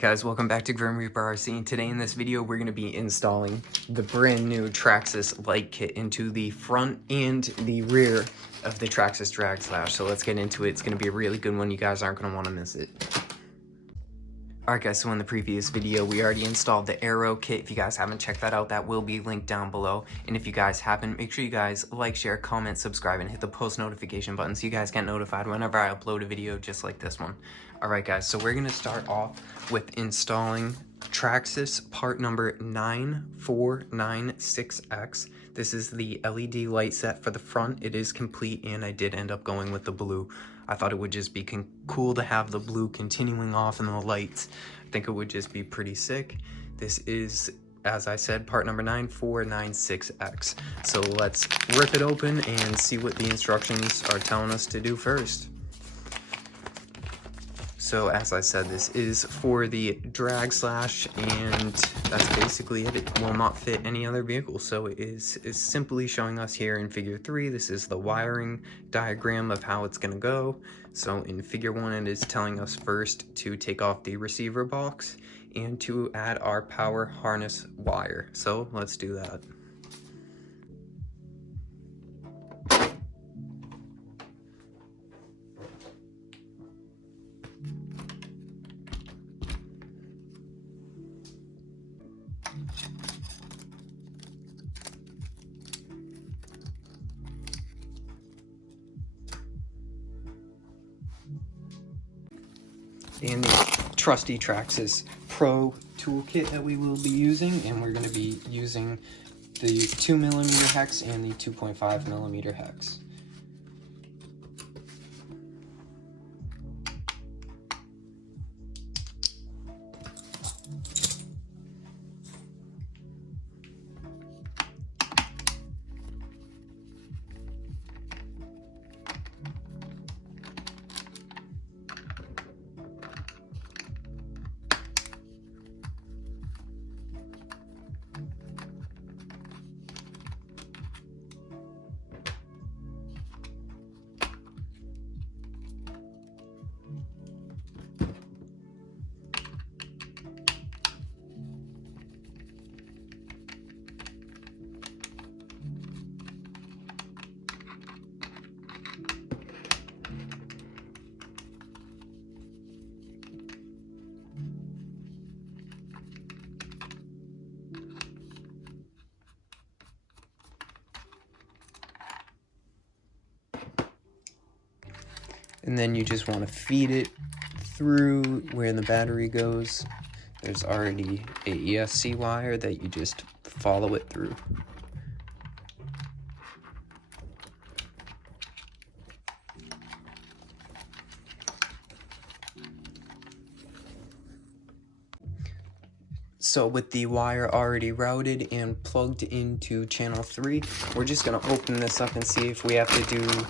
guys, welcome back to Grim Reaper RC, and today in this video we're going to be installing the brand new Traxxas light kit into the front and the rear of the Traxxas drag slash. So let's get into it. It's going to be a really good one. You guys aren't going to want to miss it. Alright guys, so in the previous video we already installed the Aero kit. If you guys haven't checked that out, that will be linked down below. And if you guys haven't, make sure you guys like, share, comment, subscribe, and hit the post notification button so you guys get notified whenever I upload a video just like this one. Alright guys, so we're going to start off with installing Traxxas part number 9496X. This is the LED light set for the front. It is complete, and I did end up going with the blue. I thought it would just be cool to have the blue continuing off in the lights. I think it would just be pretty sick. This is, as I said, part number 9496X. So let's rip it open and see what the instructions are telling us to do first. So as I said, this is for the drag slash, and that's basically it. It will not fit any other vehicle. So it is simply showing us here in figure 3, this is the wiring diagram of how it's going to go. So in figure 1, it is telling us first to take off the receiver box and to add our power harness wire. So let's do that. And the trusty Traxxas Pro toolkit that we will be using, and we're going to be using the 2mm hex and the 2.5mm hex. And then you just want to feed it through where the battery goes. There's already a ESC wire that you just follow it through. So with the wire already routed and plugged into channel 3, we're just going to open this up and see if we have to do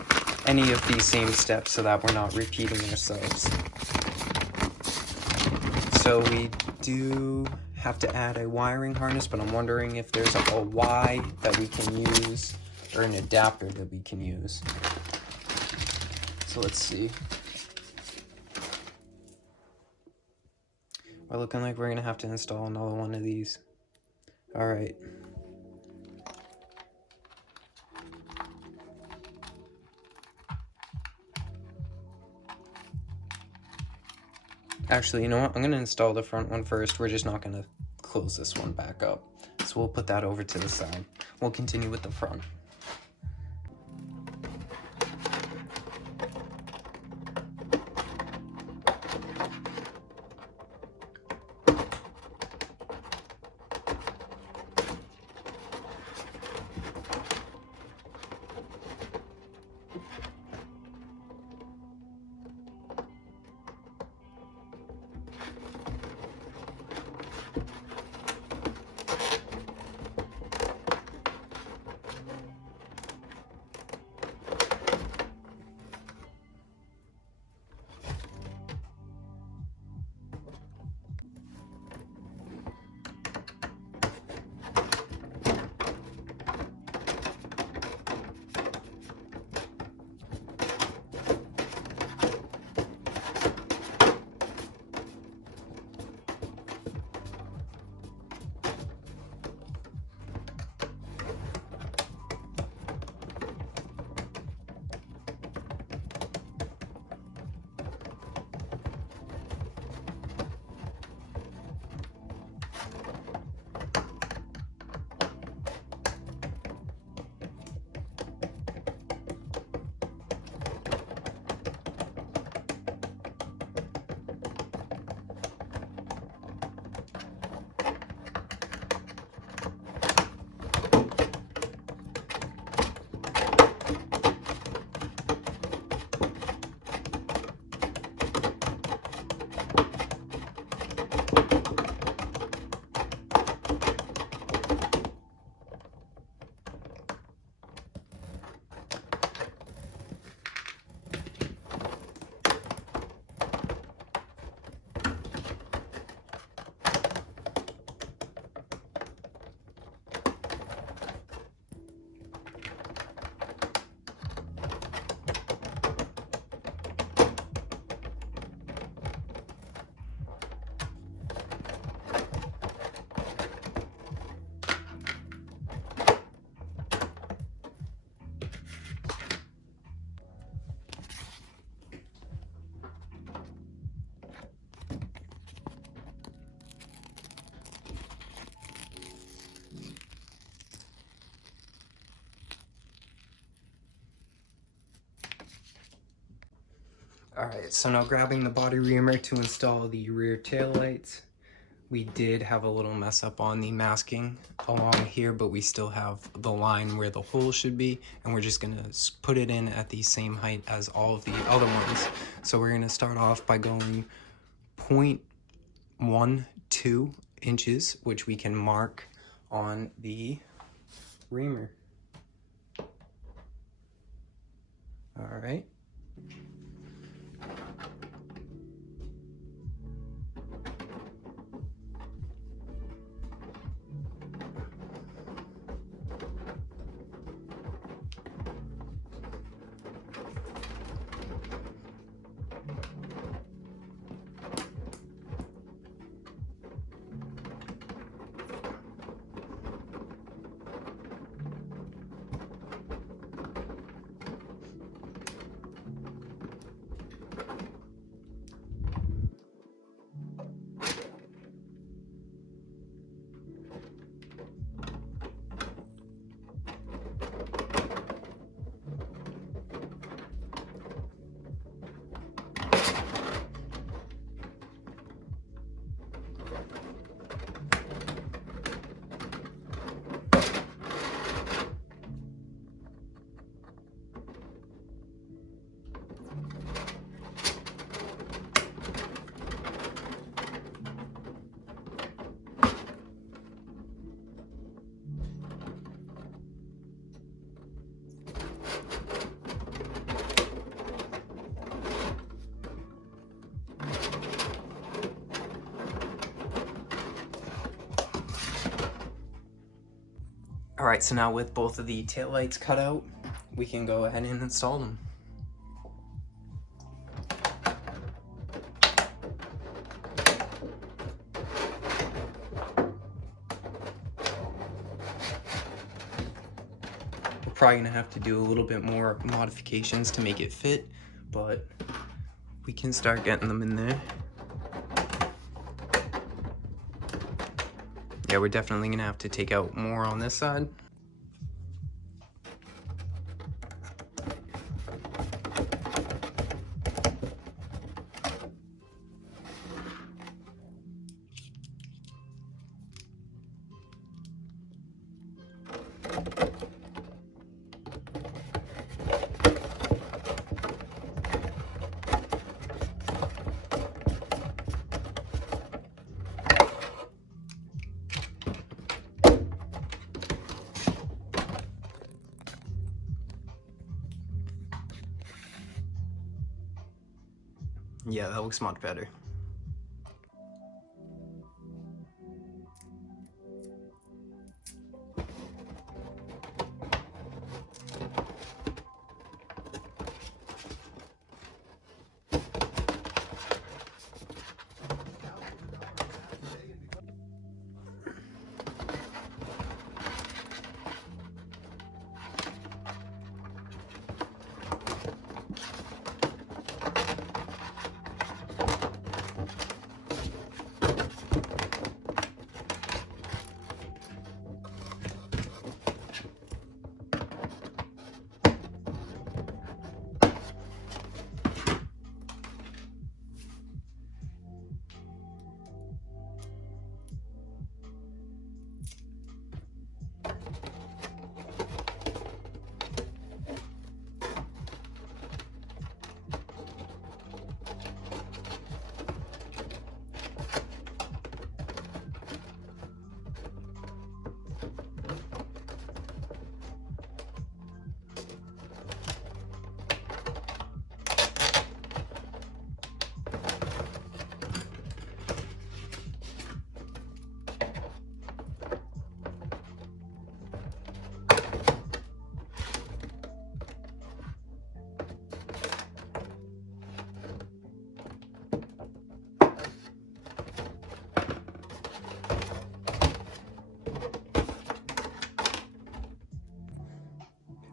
any of these same steps so that we're not repeating ourselves. So we do have to add a wiring harness, but I'm wondering if there's a Y that we can use, or an adapter that we can use. So let's see. We're looking like we're going to have to install another one of these. Alright. Actually, you know what? I'm going to install the front one first. We're just not going to close this one back up. So we'll put that over to the side. We'll continue with the front. Alright, so now grabbing the body reamer to install the rear tail lights. We did have a little mess up on the masking along here, but we still have the line where the hole should be, and we're just gonna put it in at the same height as all of the other ones. So we're gonna start off by going 0.12 inches, which we can mark on the reamer. Alright. Alright, so now with both of the taillights cut out, we can go ahead and install them. We're probably going to have to do a little bit more modifications to make it fit, but we can start getting them in there. Yeah, we're definitely gonna have to take out more on this side. Yeah, that looks much better.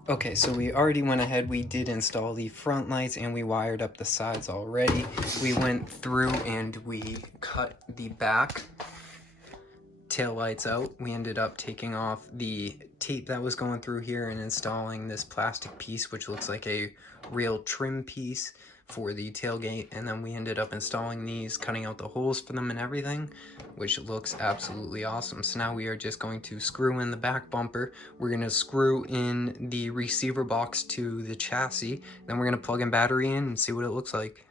Okay, so we already went ahead, we did install the front lights and we wired up the sides already. We went through and we cut the back tail lights out. We ended up taking off the tape that was going through here and installing this plastic piece, which looks like a real trim piece. for the tailgate, and then we ended up installing these, cutting out the holes for them and everything, which looks absolutely awesome. So now we are just going to screw in the back bumper. We're going to screw in the receiver box to the chassis, then we're going to plug in battery in and see what it looks like.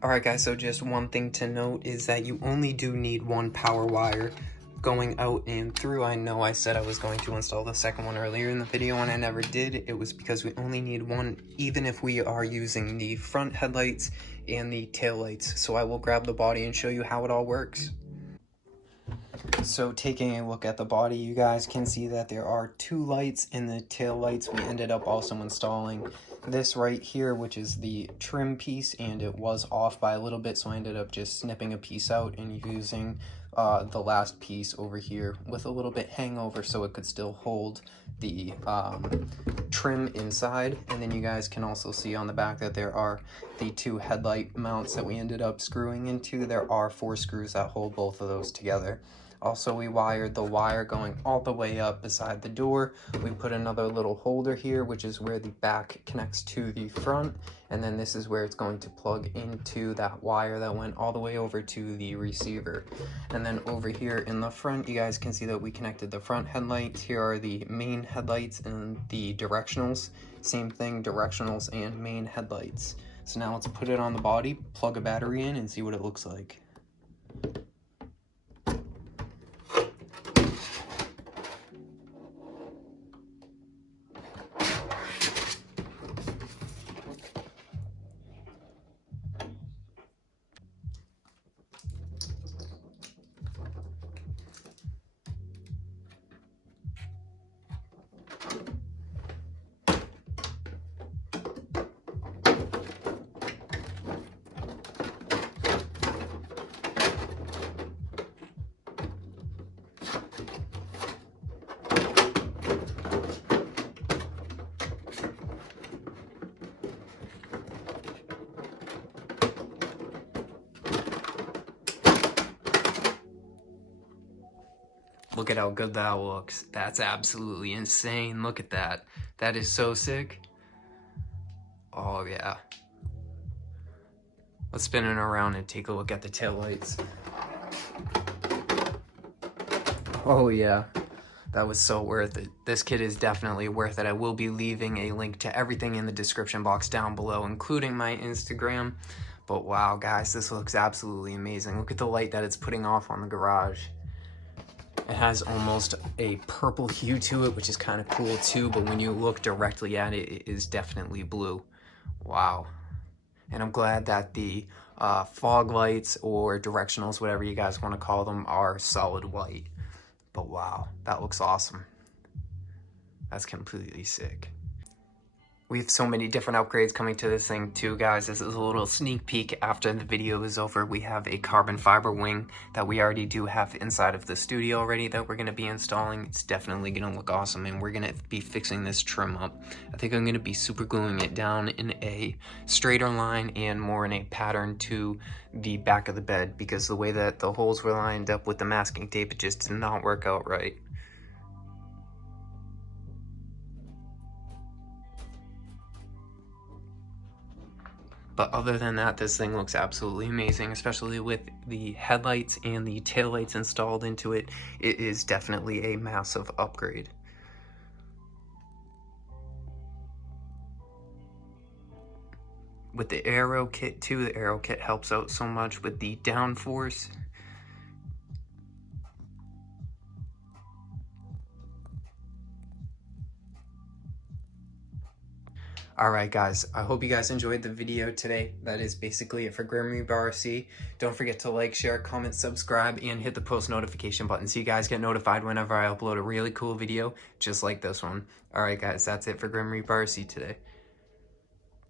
Alright guys, so just one thing to note is that you only do need one power wire going out and through. I know I said I was going to install the second one earlier in the video and I never did. It was because we only need one, even if we are using the front headlights and the tail lights. So I will grab the body and show you how it all works. So taking a look at the body, you guys can see that there are two lights in the tail lights. We ended up also installing this right here, which is the trim piece, and it was off by a little bit, so I ended up just snipping a piece out and using the last piece over here with a little bit hangover so it could still hold the trim inside. And then you guys can also see on the back that there are the two headlight mounts that we ended up screwing into. There are 4 screws that hold both of those together. Also, we wired the wire going all the way up beside the door. We put another little holder here, which is where the back connects to the front. And then this is where it's going to plug into that wire that went all the way over to the receiver. And then over here in the front, you guys can see that we connected the front headlights. Here are the main headlights and the directionals. Same thing, directionals and main headlights. So now let's put it on the body, plug a battery in, and see what it looks like. Look at how good that looks. That's absolutely insane. Look at that. That is so sick. Oh yeah. Let's spin it around and take a look at the taillights. Oh yeah. That was so worth it. This kit is definitely worth it. I will be leaving a link to everything in the description box down below, including my Instagram. But wow, guys, this looks absolutely amazing. Look at the light that it's putting off on the garage. It has almost a purple hue to it, which is kind of cool too, but when you look directly at it, it is definitely blue. Wow. And I'm glad that the fog lights or directionals, whatever you guys want to call them, are solid white. But wow, that looks awesome. That's completely sick. We have so many different upgrades coming to this thing too, guys. This is a little sneak peek after the video is over. We have a carbon fiber wing that we already do have inside of the studio already that we're going to be installing. It's definitely going to look awesome, and we're going to be fixing this trim up. I think I'm going to be super gluing it down in a straighter line and more in a pattern to the back of the bed, because the way that the holes were lined up with the masking tape, it just did not work out right. But other than that, this thing looks absolutely amazing, especially with the headlights and the taillights installed into it. It is definitely a massive upgrade. With the aero kit too, the aero kit helps out so much with the downforce. Alright guys, I hope you guys enjoyed the video today. That is basically it for Grim Reaper RC. Don't forget to like, share, comment, subscribe, and hit the post notification button so you guys get notified whenever I upload a really cool video just like this one. Alright guys, that's it for Grim Reaper RC today.